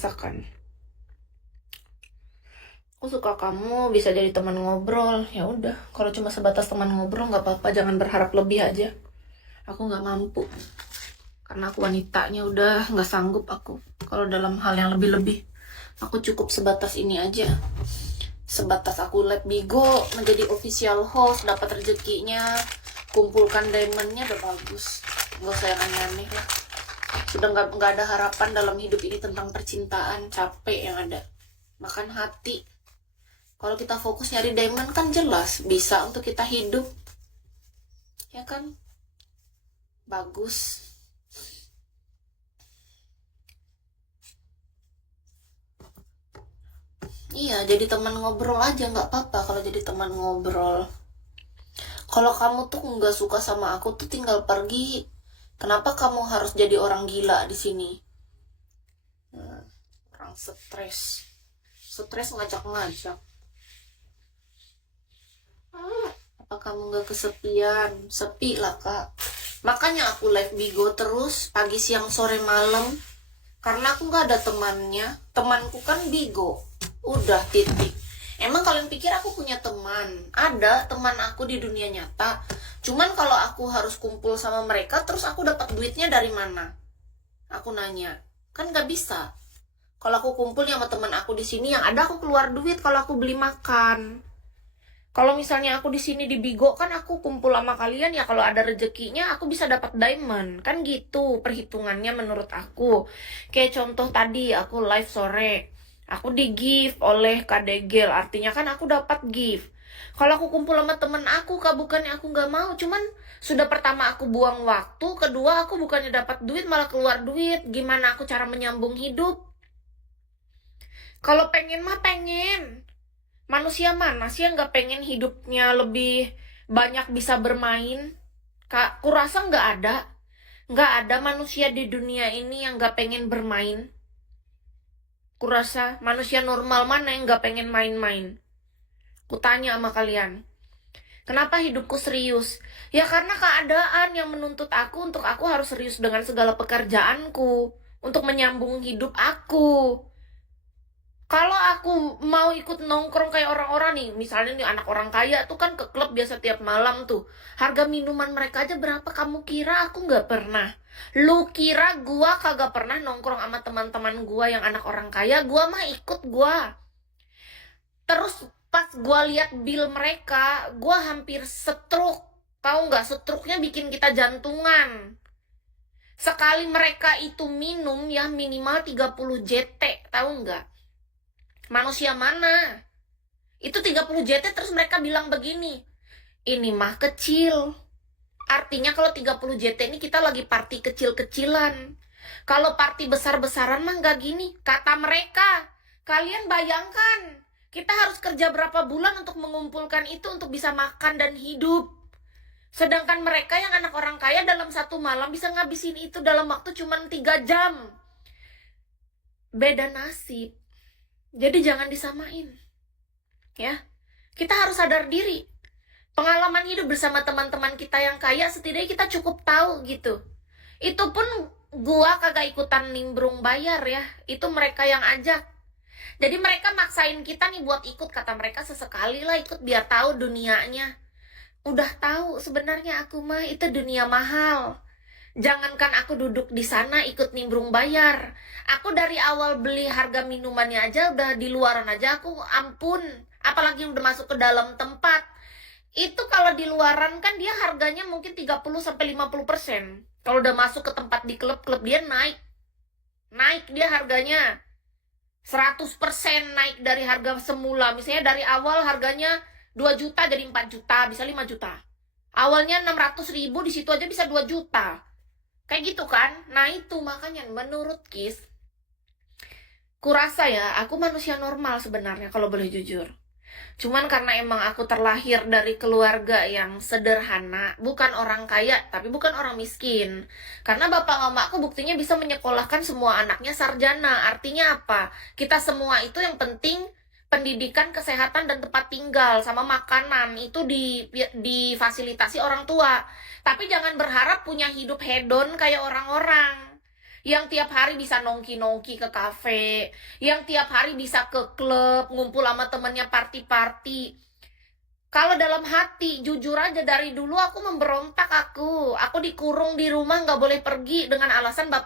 Rasakan. Aku suka kamu, bisa jadi teman ngobrol. Ya udah, kalau cuma sebatas teman ngobrol nggak apa-apa, jangan berharap lebih aja. Aku nggak mampu, karena aku wanitanya udah nggak sanggup aku. Kalau dalam hal yang lebih-lebih, aku cukup sebatas ini aja. Sebatas aku let Bigo menjadi official host, dapat rezekinya, kumpulkan diamondnya udah bagus. Nggak usah yang aneh-aneh lah. Sudah nggak ada harapan dalam hidup ini tentang percintaan, capek yang ada. Makan hati. Kalau kita fokus nyari diamond kan jelas bisa untuk kita hidup, ya kan? Bagus. Iya, jadi teman ngobrol aja nggak apa-apa kalau jadi teman ngobrol. Kalau kamu tuh nggak suka sama aku tuh tinggal pergi. Kenapa kamu harus jadi orang gila di sini? Orang stres. Stres ngajak-ngajak. Apa kamu nggak kesepian? Sepi lah kak. Makanya aku live Bigo terus pagi siang sore malam. Karena aku nggak ada temannya. Temanku kan Bigo. Udah titik. Emang kalian pikir aku punya teman? Ada teman aku di dunia nyata. Cuman kalau aku harus kumpul sama mereka, terus aku dapat duitnya dari mana? Aku nanya. Kan nggak bisa. Kalau aku kumpul sama teman aku di sini, yang ada aku keluar duit kalau aku beli makan. Kalau misalnya aku di sini di Bigo kan aku kumpul sama kalian ya, kalau ada rezekinya aku bisa dapat diamond. Kan gitu perhitungannya menurut aku. Kayak contoh tadi aku live sore. Aku di gift oleh Kak Degel, artinya kan aku dapat gift. Kalau aku kumpul sama temen aku, kak, bukannya aku nggak mau, cuman sudah pertama aku buang waktu, kedua aku bukannya dapat duit malah keluar duit. Gimana aku cara menyambung hidup? Kalau pengen mah pengen. Manusia mana sih yang nggak pengen hidupnya lebih banyak bisa bermain? Kak, kurasa nggak ada. Nggak ada manusia di dunia ini yang nggak pengen bermain. Kurasa manusia normal mana yang nggak pengen main-main? Kutanya sama kalian. Kenapa hidupku serius? Ya karena keadaan yang menuntut aku untuk aku harus serius dengan segala pekerjaanku. Untuk menyambung hidup aku. Kalau aku mau ikut nongkrong kayak orang-orang nih, misalnya nih anak orang kaya tuh kan ke klub biasa tiap malam tuh. Harga minuman mereka aja berapa? Kamu kira aku nggak pernah? Lu kira gua kagak pernah nongkrong sama teman-teman gua yang anak orang kaya? Gua mah ikut gua. Terus pas gua lihat bill mereka, gua hampir stroke. Tahu nggak? Stroke-nya bikin kita jantungan. Sekali mereka itu minum ya minimal 30 JT, tahu nggak? Manusia mana? Itu 30 JT terus mereka bilang begini, ini mah kecil. Artinya kalau 30 JT ini kita lagi party kecil-kecilan. Kalau party besar-besaran mah nggak gini. Kata mereka, kalian bayangkan, kita harus kerja berapa bulan untuk mengumpulkan itu untuk bisa makan dan hidup. Sedangkan mereka yang anak orang kaya dalam satu malam bisa ngabisin itu dalam waktu cuma 3 jam. Beda nasib. Jadi jangan disamain. Ya, kita harus sadar diri. Pengalaman hidup bersama teman-teman kita yang kaya, setidaknya kita cukup tahu gitu. Itu pun gua kagak ikutan nimbrung bayar ya. Itu mereka yang ajak. Jadi mereka maksain kita nih buat ikut, kata mereka sesekali lah ikut biar tahu dunianya. Udah tahu sebenarnya aku mah itu dunia mahal. Jangankan aku duduk di sana ikut nimbrung bayar. Aku dari awal beli harga minumannya aja udah di luaran aja aku ampun. Apalagi udah masuk ke dalam tempat. Itu kalau di luaran kan dia harganya mungkin 30-50%. Kalau udah masuk ke tempat di klub-klub dia naik. Naik dia harganya. 100% naik dari harga semula. Misalnya dari awal harganya 2 juta jadi 4 juta, bisa 5 juta. Awalnya 600.000, di situ aja bisa 2 juta. Kayak gitu kan? Nah itu makanya menurut Kis, kurasa ya, aku manusia normal sebenarnya kalau boleh jujur. Cuman karena emang aku terlahir dari keluarga yang sederhana, bukan orang kaya, tapi bukan orang miskin. Karena bapak mamaku buktinya bisa menyekolahkan semua anaknya sarjana. Artinya apa? Kita semua itu yang penting pendidikan, kesehatan, dan tempat tinggal, sama makanan itu difasilitasi orang tua. Tapi jangan berharap punya hidup hedon kayak orang-orang. yang tiap hari bisa nongki-nongki ke kafe, yang tiap hari bisa ke klub, ngumpul sama temennya party-party. Kalau dalam hati, jujur aja dari dulu aku memberontak aku dikurung di rumah nggak boleh pergi dengan alasan bapak